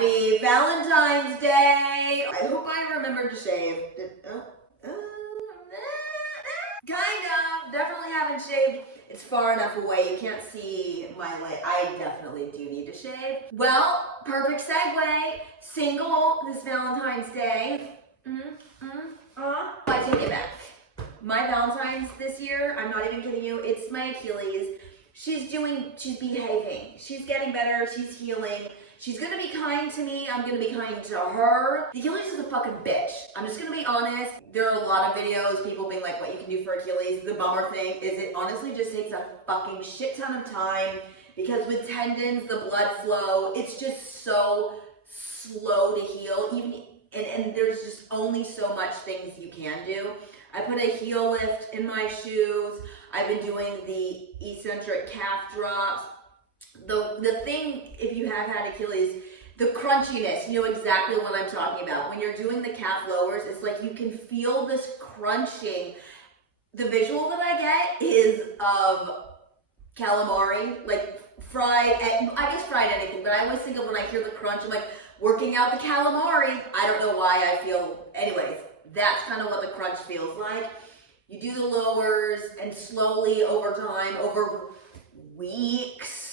Happy Valentine's Day! I hope I remembered to shave. Kind of. Definitely haven't shaved. It's far enough away. You can't see my leg. I definitely do need to shave. Well, perfect segue. Single this Valentine's Day. I take it back. My Valentine's this year, I'm not even kidding you, it's my Achilles. She's behaving. She's getting better, she's healing. She's gonna be kind to me, I'm gonna be kind to her. The Achilles is a fucking bitch. I'm just gonna be honest. There are a lot of videos, people being like, what you can do for Achilles. The bummer thing is it honestly just takes a fucking shit ton of time because with tendons, the blood flow, it's just so slow to heal. And there's just only so much things you can do. I put a heel lift in my shoes. I've been doing the eccentric calf drops. The thing, if you have had Achilles, the crunchiness, you know exactly what I'm talking about. When you're doing the calf lowers, it's like you can feel this crunching. The visual that I get is of calamari, like fried, I guess fried anything, but I always think of when I hear the crunch, I'm like, working out the calamari. I don't know why I feel, anyways, that's kind of what the crunch feels like. You do the lowers and slowly over time, over weeks,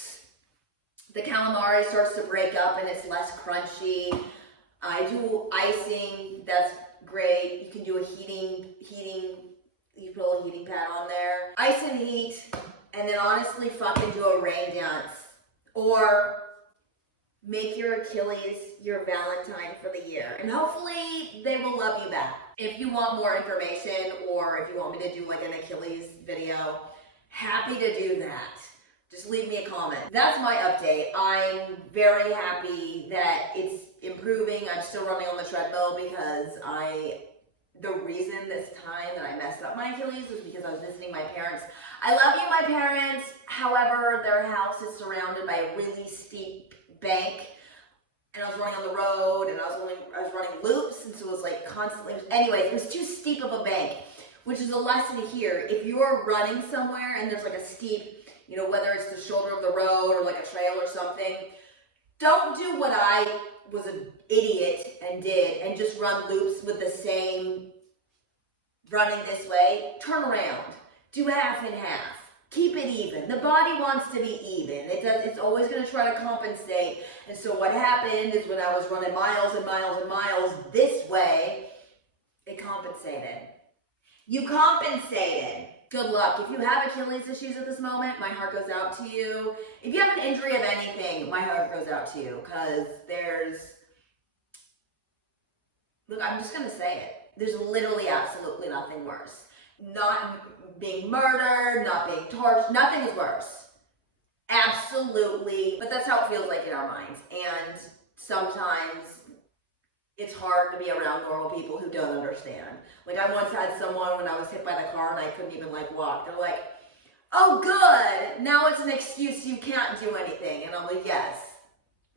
the calamari starts to break up and it's less crunchy. I do icing, that's great. You can do a heating, you put a little heating pad on there. Ice and heat, and then honestly fucking do a rain dance. Or make your Achilles your Valentine for the year. And hopefully they will love you back. If you want more information or if you want me to do like an Achilles video, happy to do that. Just leave me a comment. That's my update. I'm very happy that it's improving. I'm still running on the treadmill because the reason this time that I messed up my Achilles was because I was visiting my parents. I love you, my parents. However, their house is surrounded by a really steep bank, and I was running on the road, and I was running loops, and so it was like constantly, anyways, it was too steep of a bank, which is a lesson here. If you're running somewhere and there's like a steep, you know, whether it's the shoulder of the road or like a trail or something, don't do what I was an idiot and did and just run loops with the same running this way. Turn around, do half and half. Keep it even. The body wants to be even. It's always going to try to compensate. And so what happened is when I was running miles and miles and miles this way, it compensated. You compensated. Good luck. If you have Achilles issues at this moment, my heart goes out to you. If you have an injury of anything, my heart goes out to you because look, I'm just going to say it. There's literally absolutely nothing worse. Not being murdered, not being tortured, nothing is worse. Absolutely, but that's how it feels like in our minds. And sometimes it's hard to be around normal people who don't understand. Like I once had someone when I was hit by the car and I couldn't even like walk. They're like, oh good, now it's an excuse you can't do anything. And I'm like, yes.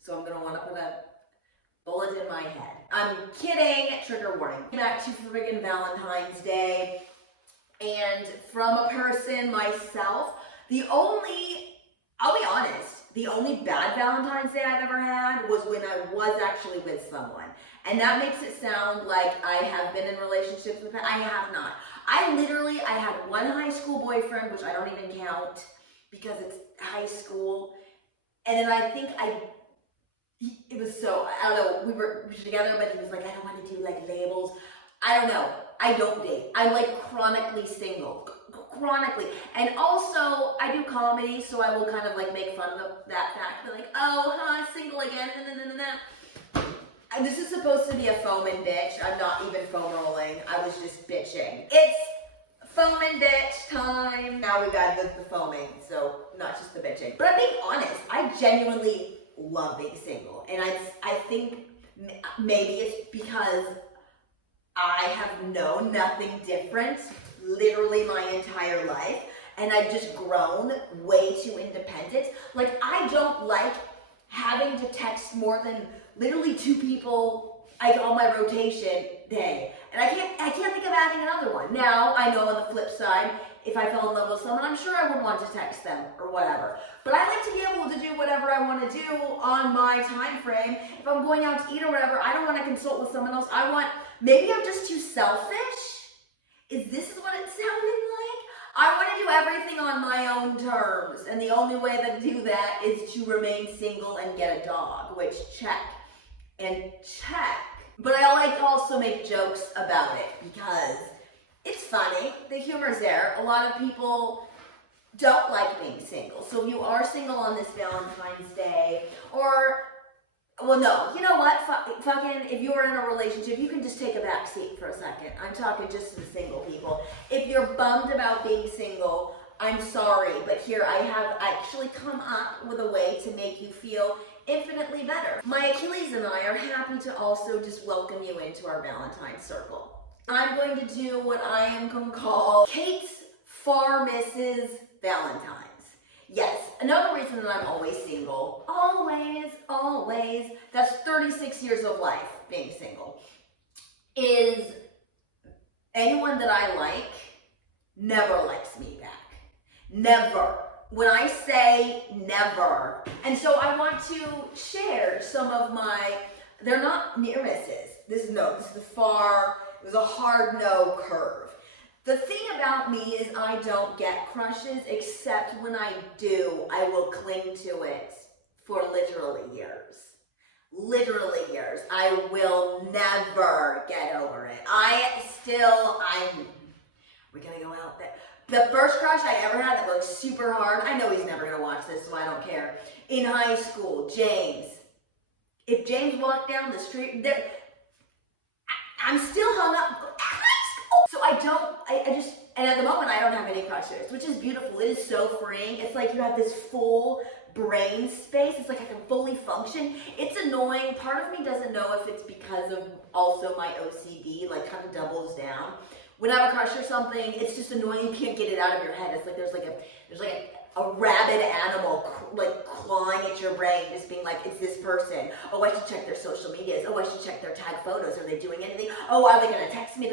So I'm gonna wanna put a bullet in my head. I'm kidding, trigger warning. Back to friggin' Valentine's Day. And from a person myself, I'll be honest, the only bad Valentine's Day I've ever had was when I was actually with someone. And that makes it sound like I have been in relationships with them. I have not. I had one high school boyfriend, which I don't even count because it's high school. And then I think it was so, I don't know, we were together, but he was like, I don't want to do like labels. I don't know. I don't date. I'm like chronically single. Chronically. And also, I do comedy, so I will kind of like make fun of that fact. Be like, oh, huh, single again. And this is supposed to be a foam and bitch. I'm not even foam rolling. I was just bitching. It's foam and bitch time. Now we've got the foaming, so not just the bitching. But I'm being honest. I genuinely love being single. And I think maybe it's because I have known nothing different literally my entire life, and I've just grown way too independent. Like, I don't like having to text more than literally 2 people on my rotation day. And I can't think of adding another one. Now, I know on the flip side, if I fell in love with someone, I'm sure I would want to text them or whatever. But I like to be able to do whatever I want to do on my time frame. If I'm going out to eat or whatever, I don't want to consult with someone else. Maybe I'm just too selfish. Is what it's sounding like? I want to do everything on my own terms. And the only way to do that is to remain single and get a dog, which check and check. But I like to also make jokes about it because it's funny. The humor's there. A lot of people don't like being single. So if you are single on this Valentine's Day, well, no, you know what? Fucking, if you're in a relationship, you can just take a back seat for a second. I'm talking just to the single people. If you're bummed about being single, I'm sorry, but here I have actually come up with a way to make you feel infinitely better. My Achilles and I are happy to also just welcome you into our Valentine's circle. I'm going to do what I am going to call Kate's Far Mrs. Valentine's. Yes, another reason that I'm always single, always, that's 36 years of life being single, is anyone that I like never likes me back. Never. When I say never. And so I want to share some of they're not near misses. This is it was a hard no curve. The thing about me is I don't get crushes, except when I do, I will cling to it for literally years. Literally years. I will never get over it. We're gonna go out there. The first crush I ever had that worked super hard, I know he's never gonna watch this, so I don't care. In high school, James. If James walked down the street, I'm still hung up. So and at the moment I don't have any crushes, which is beautiful. It is so freeing. It's like you have this full brain space. It's like I can fully function. It's annoying. Part of me doesn't know if it's because of also my OCD, like kind of doubles down. When I have a crush or something, it's just annoying. You can't get it out of your head. It's like there's a rabid animal like clawing at your brain, just being like, it's this person. Oh, I should check their social medias. Oh, I should check their tag photos. Are they doing anything? Oh, are they going to text me?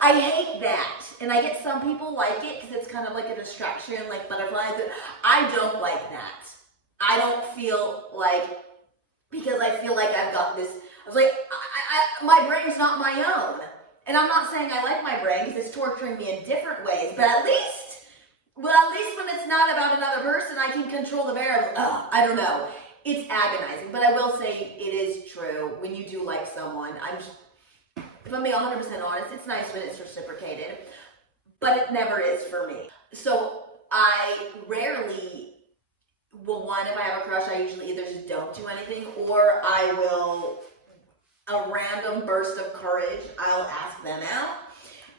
I hate that. And I get some people like it because it's kind of like a distraction, like butterflies. I don't like that. I don't feel like, because I feel like I've got this, I was like, my brain's not my own. And I'm not saying I like my brain because it's torturing me in different ways, but at least when it's not about another person, I can control the variable. I don't know. It's agonizing, but I will say it is true. When you do like someone, if I'm being 100% honest, it's nice when it's reciprocated, but it never is for me. So I rarely will, if I have a crush, I usually either just don't do anything, or I will, a random burst of courage, I'll ask them out.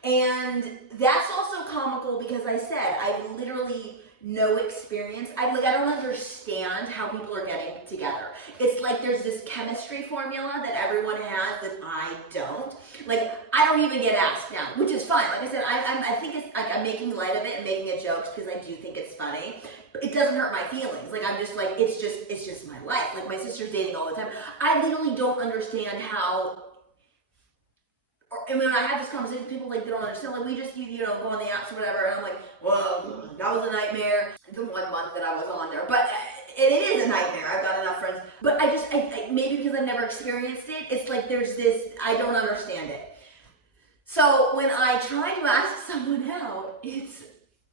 And that's also comical because I said I have literally no experience. I don't understand how people are getting together. It's like there's this chemistry formula that everyone has that I don't. Like, I don't even get asked now, which is fine. Like I said, I think I'm making light of it and making it jokes because I do think it's funny. But it doesn't hurt my feelings. Like, I'm just like, it's just my life. Like, my sister's dating all the time. I literally don't understand how. And when I have this conversation, people like they don't understand. Like, we just go on the apps or whatever, and I'm like, well, that was a nightmare. The 1 month that I was on there, but it is a nightmare. I've got enough friends, but I maybe because I've never experienced it, it's like there's this, I don't understand it. So when I try to ask someone out, it's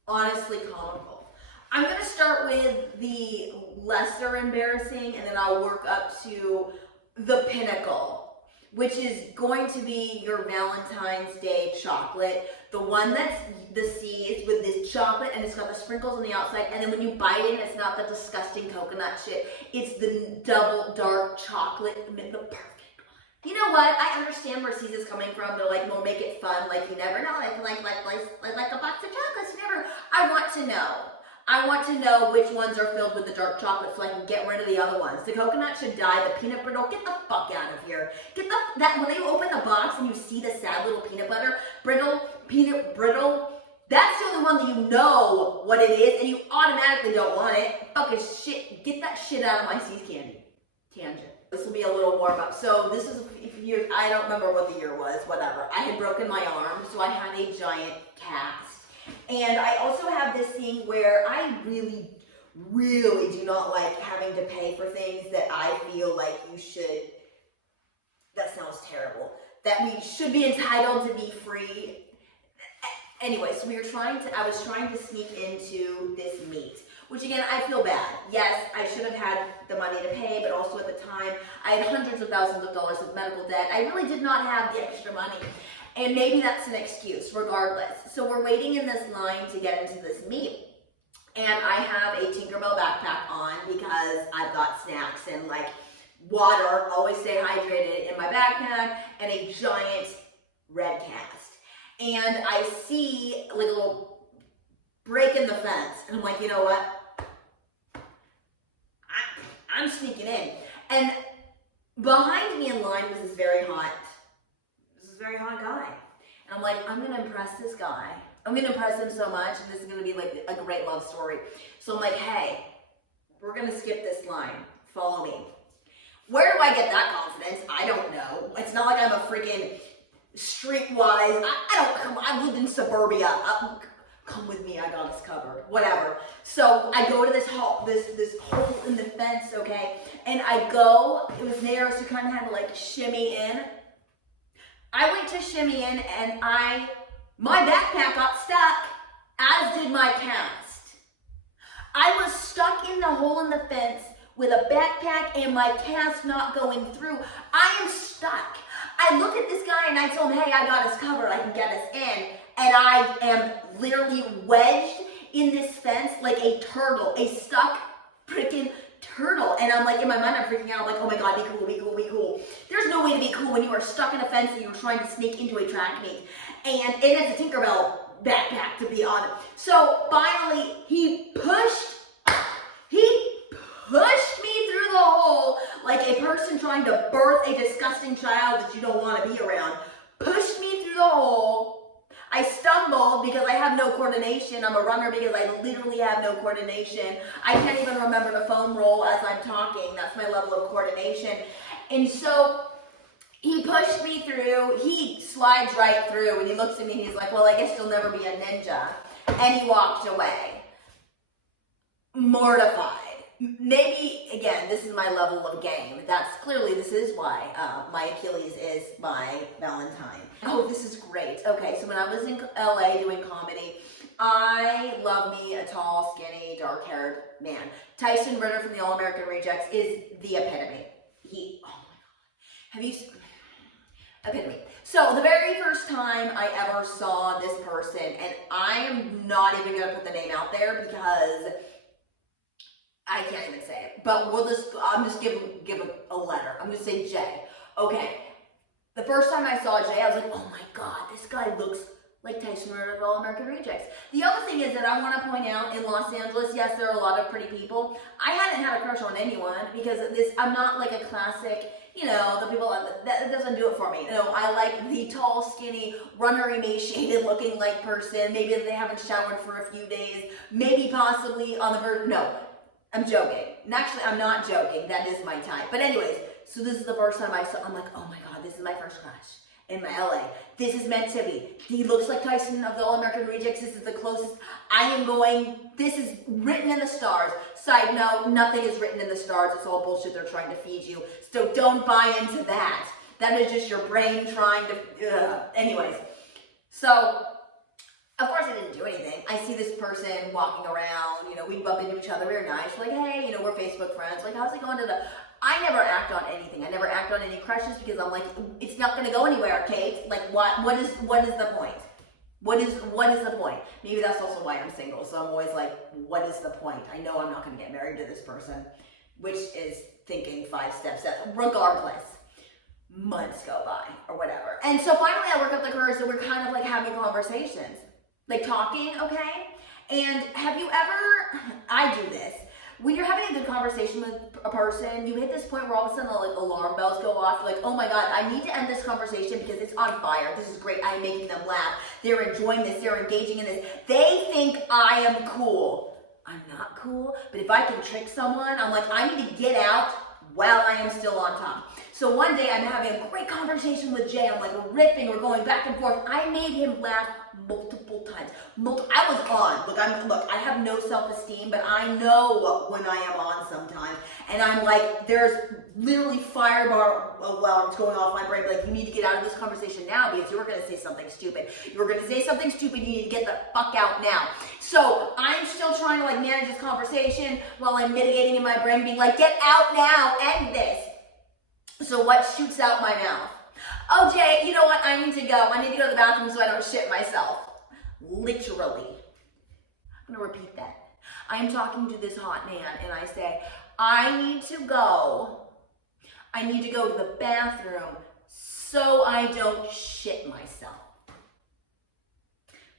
honestly comical. I'm gonna start with the lesser embarrassing, and then I'll work up to the pinnacle, which is going to be your Valentine's Day chocolate. The one that's the seeds with this chocolate and it's got the sprinkles on the outside, and then when you bite it, it's not the disgusting coconut shit. It's the double dark chocolate, the perfect one. You know what? I understand where C's is coming from. They're like, we'll make it fun, like you never know, like a box of chocolates, you never. I want to know which ones are filled with the dark chocolate so I can get rid of the other ones. The coconut should die. The peanut brittle, get the fuck out of here. When you open the box and you see the sad little peanut brittle, that's the only one that you know what it is and you automatically don't want it. Fucking shit, get that shit out of my C's candy. Tangent. This will be a little warm up. So this is I don't remember what the year was, whatever. I had broken my arm, so I had a giant cast. And I also have this thing where I really, really do not like having to pay for things that I feel like you should, that sounds terrible, that we should be entitled to be free. Anyway, so I was trying to sneak into this meet, which again, I feel bad. Yes, I should have had the money to pay, but also at the time, I had hundreds of thousands of dollars of medical debt. I really did not have the extra money. And maybe that's an excuse, regardless. So we're waiting in this line to get into this meet. And I have a Tinkerbell backpack on because I've got snacks and like water, always stay hydrated in my backpack, and a giant red cast. And I see like a little break in the fence. And I'm like, you know what? I'm sneaking in. And behind me in line was this very hot guy. And I'm like, I'm gonna impress this guy. I'm gonna impress him so much, and this is gonna be like a great love story. So I'm like, hey, we're gonna skip this line. Follow me. Where do I get that confidence? I don't know. It's not like I'm a freaking streetwise. I've lived in suburbia. Come with me, I got us covered. Whatever. So I go to this hole in the fence, okay? And I go, it was narrow, so you kind of had to like shimmy in. I went to shimmy in and my backpack got stuck, as did my cast. I was stuck in the hole in the fence with a backpack and my cast not going through. I am stuck. I look at this guy and I told him, hey, I got us covered, I can get us in. And I am literally wedged in this fence like a turtle, a stuck freaking turtle. And I'm like, in my mind, I'm freaking out. I'm like, oh my God, be cool, be cool, be cool. There's no way to be cool when you are stuck in a fence and you're trying to sneak into a track meet. And it's a Tinkerbell backpack, to be honest. So finally, he pushed me through the hole like a person trying to birth a disgusting child that you don't want to be around. Pushed me through the hole. I stumbled because I have no coordination. I'm a runner because I literally have no coordination. I can't even remember to foam roll as I'm talking. That's my level of coordination. And so he pushed me through. He slides right through and he looks at me and he's like, well, I guess you'll never be a ninja. And he walked away. Mortified. Maybe, again, this is my level of game. This is why my Achilles is my Valentine. Oh, this is great. Okay, so when I was in LA doing comedy, I love me a tall, skinny, dark-haired man. Tyson Ritter from the All American Rejects is the epitome. Oh my God. Have you seen? Epitome. So the very first time I ever saw this person, and I am not even going to put the name out there because I can't even say it, but I'm just give a letter. I'm going to say J. Okay. The first time I saw Jay, I was like, oh my God, this guy looks like Tyson Ritter of All American Rejects. The other thing is that I want to point out in Los Angeles, yes, there are a lot of pretty people. I hadn't had a crush on anyone because I'm not like a classic, the people, that doesn't do it for me. I like the tall, skinny, runner, emaciated looking like person. Maybe they haven't showered for a few days, maybe possibly on the verge. No, I'm joking. And actually, I'm not joking. That is my type. But anyways, so this is the first time I'm like, oh my God, this is my first crush in my LA. This is meant to be. He looks like Tyson of the All American Rejects. This is the closest this is written in the stars. Side note, nothing is written in the stars. It's all bullshit they're trying to feed you. So don't buy into that. That is just your brain trying to, anyways. So, of course I didn't do anything. I see this person walking around, we bump into each other, we're nice. We're like, hey, we're Facebook friends. Like, how's it going I never act on anything. I never act on any crushes because I'm like, it's not gonna go anywhere, Kate. Like, what is the point? What is the point? Maybe that's also why I'm single. So I'm always like, what is the point? I know I'm not gonna get married to this person, which is thinking 5 steps ahead. Regardless, months go by or whatever. And so finally I work up the courage that we're kind of like having conversations. Like talking, okay? And have you ever, I do this, when you're having a good conversation with a person, you hit this point where all of a sudden like alarm bells go off. You're like, oh my God, I need to end this conversation because it's on fire. This is great. I'm making them laugh. They're enjoying this. They're engaging in this. They think I am cool. I'm not cool, but if I can trick someone, I'm like, I need to get out while I am still on top. So one day I'm having a great conversation with Jay. I'm like, we're ripping, we're going back and forth. I made him laugh multiple times. I was on. Look, I have no self-esteem, but I know when I am on sometimes. And I'm like, there's literally fireball alarms going off my brain. Like, you need to get out of this conversation now because you're going to say something stupid. You're going to say something stupid. You need to get the fuck out now. So I'm still trying to like manage this conversation while I'm mitigating in my brain, being like, get out now, end this. So what shoots out my mouth? Oh, Jay, you know what? I need to go. I need to go to the bathroom so I don't shit myself. Literally. I'm going to repeat that. I am talking to this hot man and I say, I need to go. I need to go to the bathroom so I don't shit myself.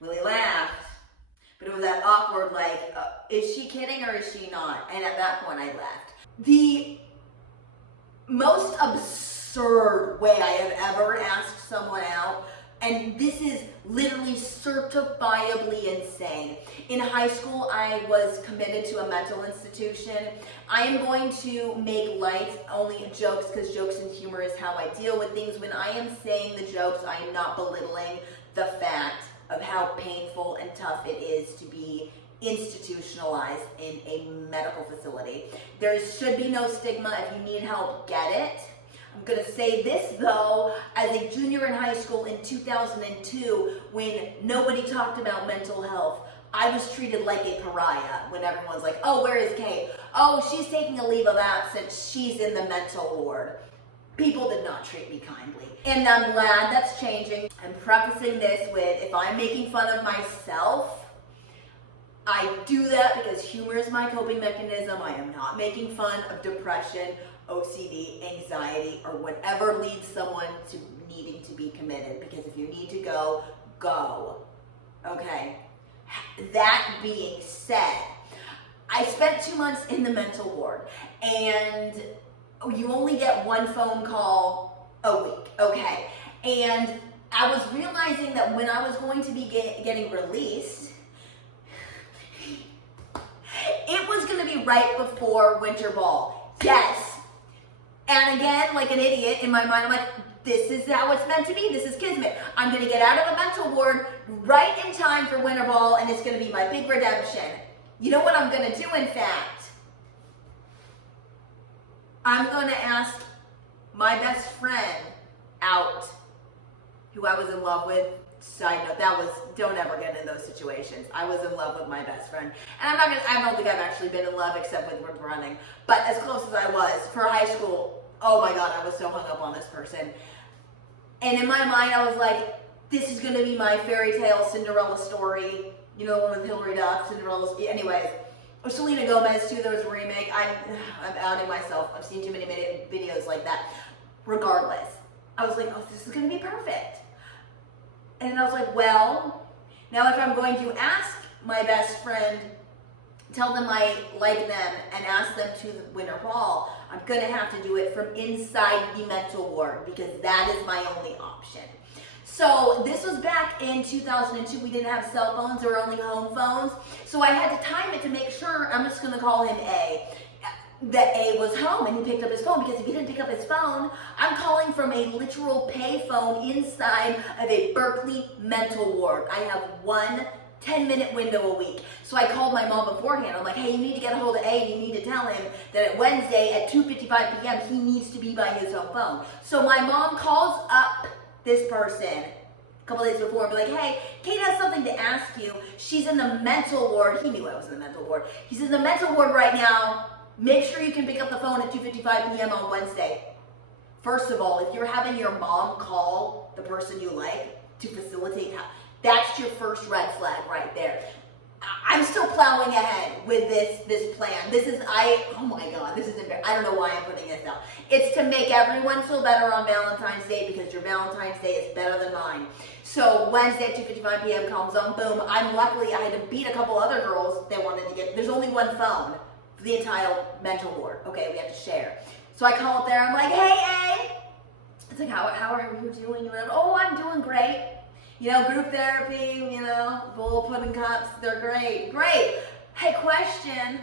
Well, he laughed, but it was that awkward, like, is she kidding or is she not? And at that point, I laughed. The most absurd way I have ever asked someone out, and this is literally certifiably insane. In high school, I was committed to a mental institution. I am going to make light only jokes because jokes and humor is how I deal with things. When I am saying the jokes, I am not belittling the fact of how painful and tough it is to be institutionalized in a medical facility. There should be no stigma. If you need help, get it. I'm going to say this though, as a junior in high school in 2002, when nobody talked about mental health, I was treated like a pariah when everyone's like, oh, where is Kate? Oh, she's taking a leave of absence. She's in the mental ward. People did not treat me kindly. And I'm glad that's changing. I'm prefacing this with, if I'm making fun of myself, I do that because humor is my coping mechanism. I am not making fun of depression, OCD, anxiety, or whatever leads someone to needing to be committed. Because if you need to go, go. Okay? That being said, I spent 2 months in the mental ward, and you only get one phone call a week, okay? And I was realizing that when I was going to be getting released, it was going to be right before winter ball. Yes. And again, like an idiot in my mind, I'm like, this is how it's meant to be. This is kismet. I'm going to get out of a mental ward right in time for winter ball, and it's going to be my big redemption. You know what I'm going to do, in fact? I'm going to ask my best friend out, who I was in love with. Side note, don't ever get in those situations. I was in love with my best friend. And I don't think I've actually been in love except with running. But as close as I was for high school, oh my God, I was so hung up on this person. And in my mind, I was like, this is going to be my fairy tale Cinderella story. You know, the one with Hilary Duff, Cinderella's, anyways. Or Selena Gomez too, there was a remake. I'm outing myself. I've seen too many videos like that. Regardless, I was like, oh, this is going to be perfect. And then I was like, well, now if I'm going to ask my best friend, tell them I like them, and ask them to the winter ball, I'm going to have to do it from inside the mental ward because that is my only option. So this was back in 2002. We didn't have cell phones. There were only home phones. So I had to time it to make sure, I'm just going to call him A, that A was home and he picked up his phone, because if he didn't pick up his phone, I'm calling from a literal pay phone inside of a Berkeley mental ward. I have one 10-minute window a week. So I called my mom beforehand. I'm like, hey, you need to get a hold of A and you need to tell him that at Wednesday at 2:55 p.m. he needs to be by his own phone. So my mom calls up this person a couple days before and be like, hey, Kate has something to ask you. She's in the mental ward. He knew I was in the mental ward. He's in the mental ward right now. Make sure you can pick up the phone at 2:55 p.m. on Wednesday. First of all, if you're having your mom call the person you like to facilitate, that's your first red flag right there. I'm still plowing ahead with this plan. Oh my God, this is embarrassing. I don't know why I'm putting this out. It's to make everyone feel better on Valentine's Day, because your Valentine's Day is better than mine. So Wednesday at 2:55 p.m. comes on, boom. I had to beat a couple other girls that wanted to get, there's only one phone for the entire mental ward. Okay, we have to share. So I call up there, I'm like, hey, A. It's like, how are you doing? Oh, I'm doing great. You know, group therapy, you know, bowl pudding cups, they're great. Great. Hey, question.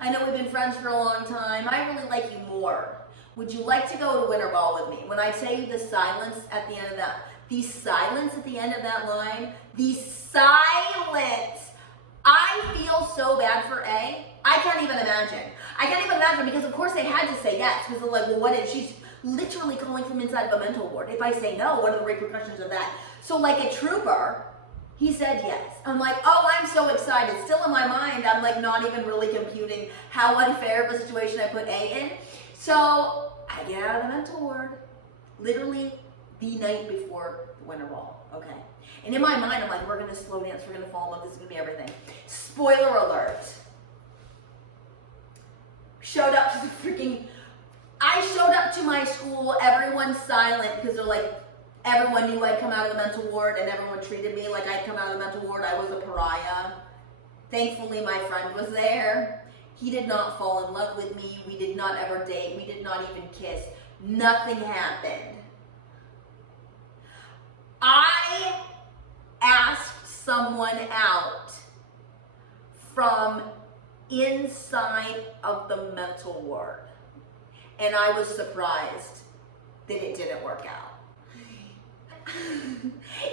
I know we've been friends for a long time. I really like you more. Would you like to go to Winter Ball with me? When I tell you the silence at the end of that, the silence at the end of that line, the silence. I feel so bad for A. I can't even imagine. I can't even imagine because of course they had to say yes because they're like, well, what if she's literally calling from inside of a mental ward? If I say no, what are the repercussions of that? So like a trooper, he said yes. I'm like, oh, I'm so excited. Still in my mind, I'm like not even really computing how unfair of a situation I put A in. So I get out of the mental ward, literally the night before the Winter Ball, okay? And in my mind, I'm like, we're gonna slow dance, we're gonna fall in love, this is gonna be everything. Spoiler alert. Showed up to the freaking, I showed up to my school, everyone's silent because they're like, everyone knew I'd come out of the mental ward and everyone treated me like I'd come out of the mental ward. I was a pariah. Thankfully, my friend was there. He did not fall in love with me. We did not ever date. We did not even kiss. Nothing happened. I asked someone out from inside of the mental ward, and I was surprised that it didn't work out.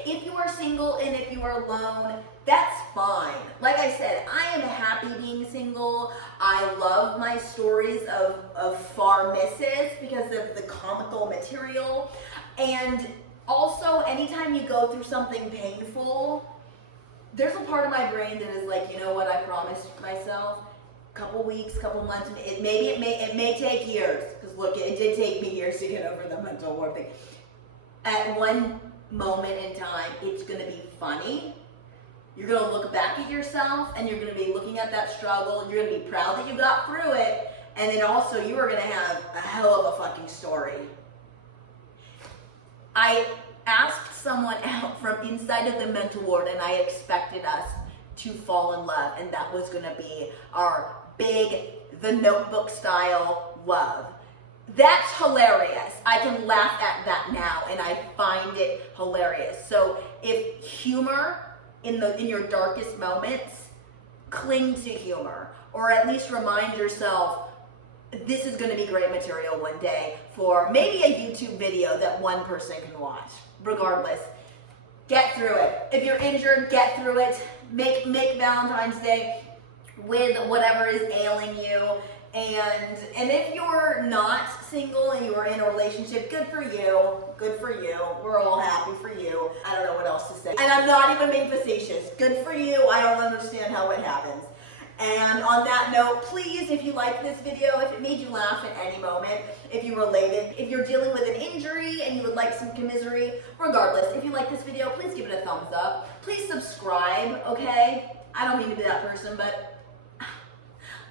If you are single and if you are alone, that's fine. Like I said, I am happy being single. I love my stories of far misses because of the comical material. And also, anytime you go through something painful, there's a part of my brain that is like, you know what, I promised myself, couple weeks, couple months, it may take years, because look, it did take me years to get over the mental ward thing. At one moment in time, it's going to be funny. You're going to look back at yourself and you're going to be looking at that struggle. You're going to be proud that you got through it. And then also you are going to have a hell of a fucking story. I asked someone out from inside of the mental ward and I expected us to fall in love. And that was going to be our big, The Notebook style love. That's hilarious. I can laugh at that now and I find it hilarious. So if humor in your darkest moments, cling to humor, or at least remind yourself this is going to be great material one day for maybe a YouTube video that one person can watch. Regardless, get through it. If you're injured, get through it. Make Valentine's Day with whatever is ailing you. And if you're not single and you are in a relationship, good for you. Good for you. We're all happy for you. I don't know what else to say. And I'm not even being facetious. Good for you. I don't understand how it happens. And on that note, please, if you like this video, if it made you laugh at any moment, if you related, if you're dealing with an injury and you would like some commisery, regardless, if you like this video, please give it a thumbs up. Please subscribe, okay? I don't mean to be that person, but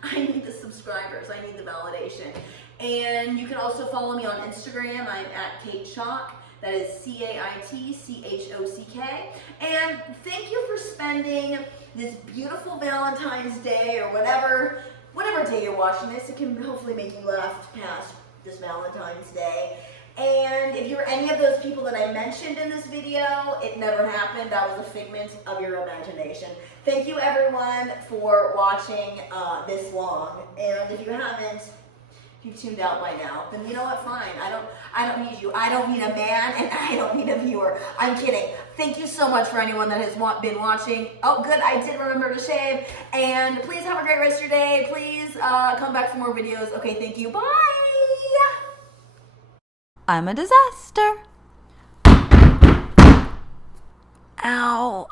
I need the subscribers. I need the validation. And you can also follow me on Instagram. I'm at Kate Chock. That is CaitChock. And thank you for spending this beautiful Valentine's Day or whatever day you're watching this. It can hopefully make you laugh past this Valentine's Day. And if you're any of those people that I mentioned in this video, it never happened. That was a figment of your imagination. Thank you everyone for watching this long. And if you haven't, if you've tuned out by now, then you know what, fine. I don't need you. I don't need a man and I don't need a viewer. I'm kidding. Thank you so much for anyone that has been watching. Oh good, I did remember to shave. And please have a great rest of your day. Please come back for more videos. Okay, thank you. Bye. I'm a disaster. Ow.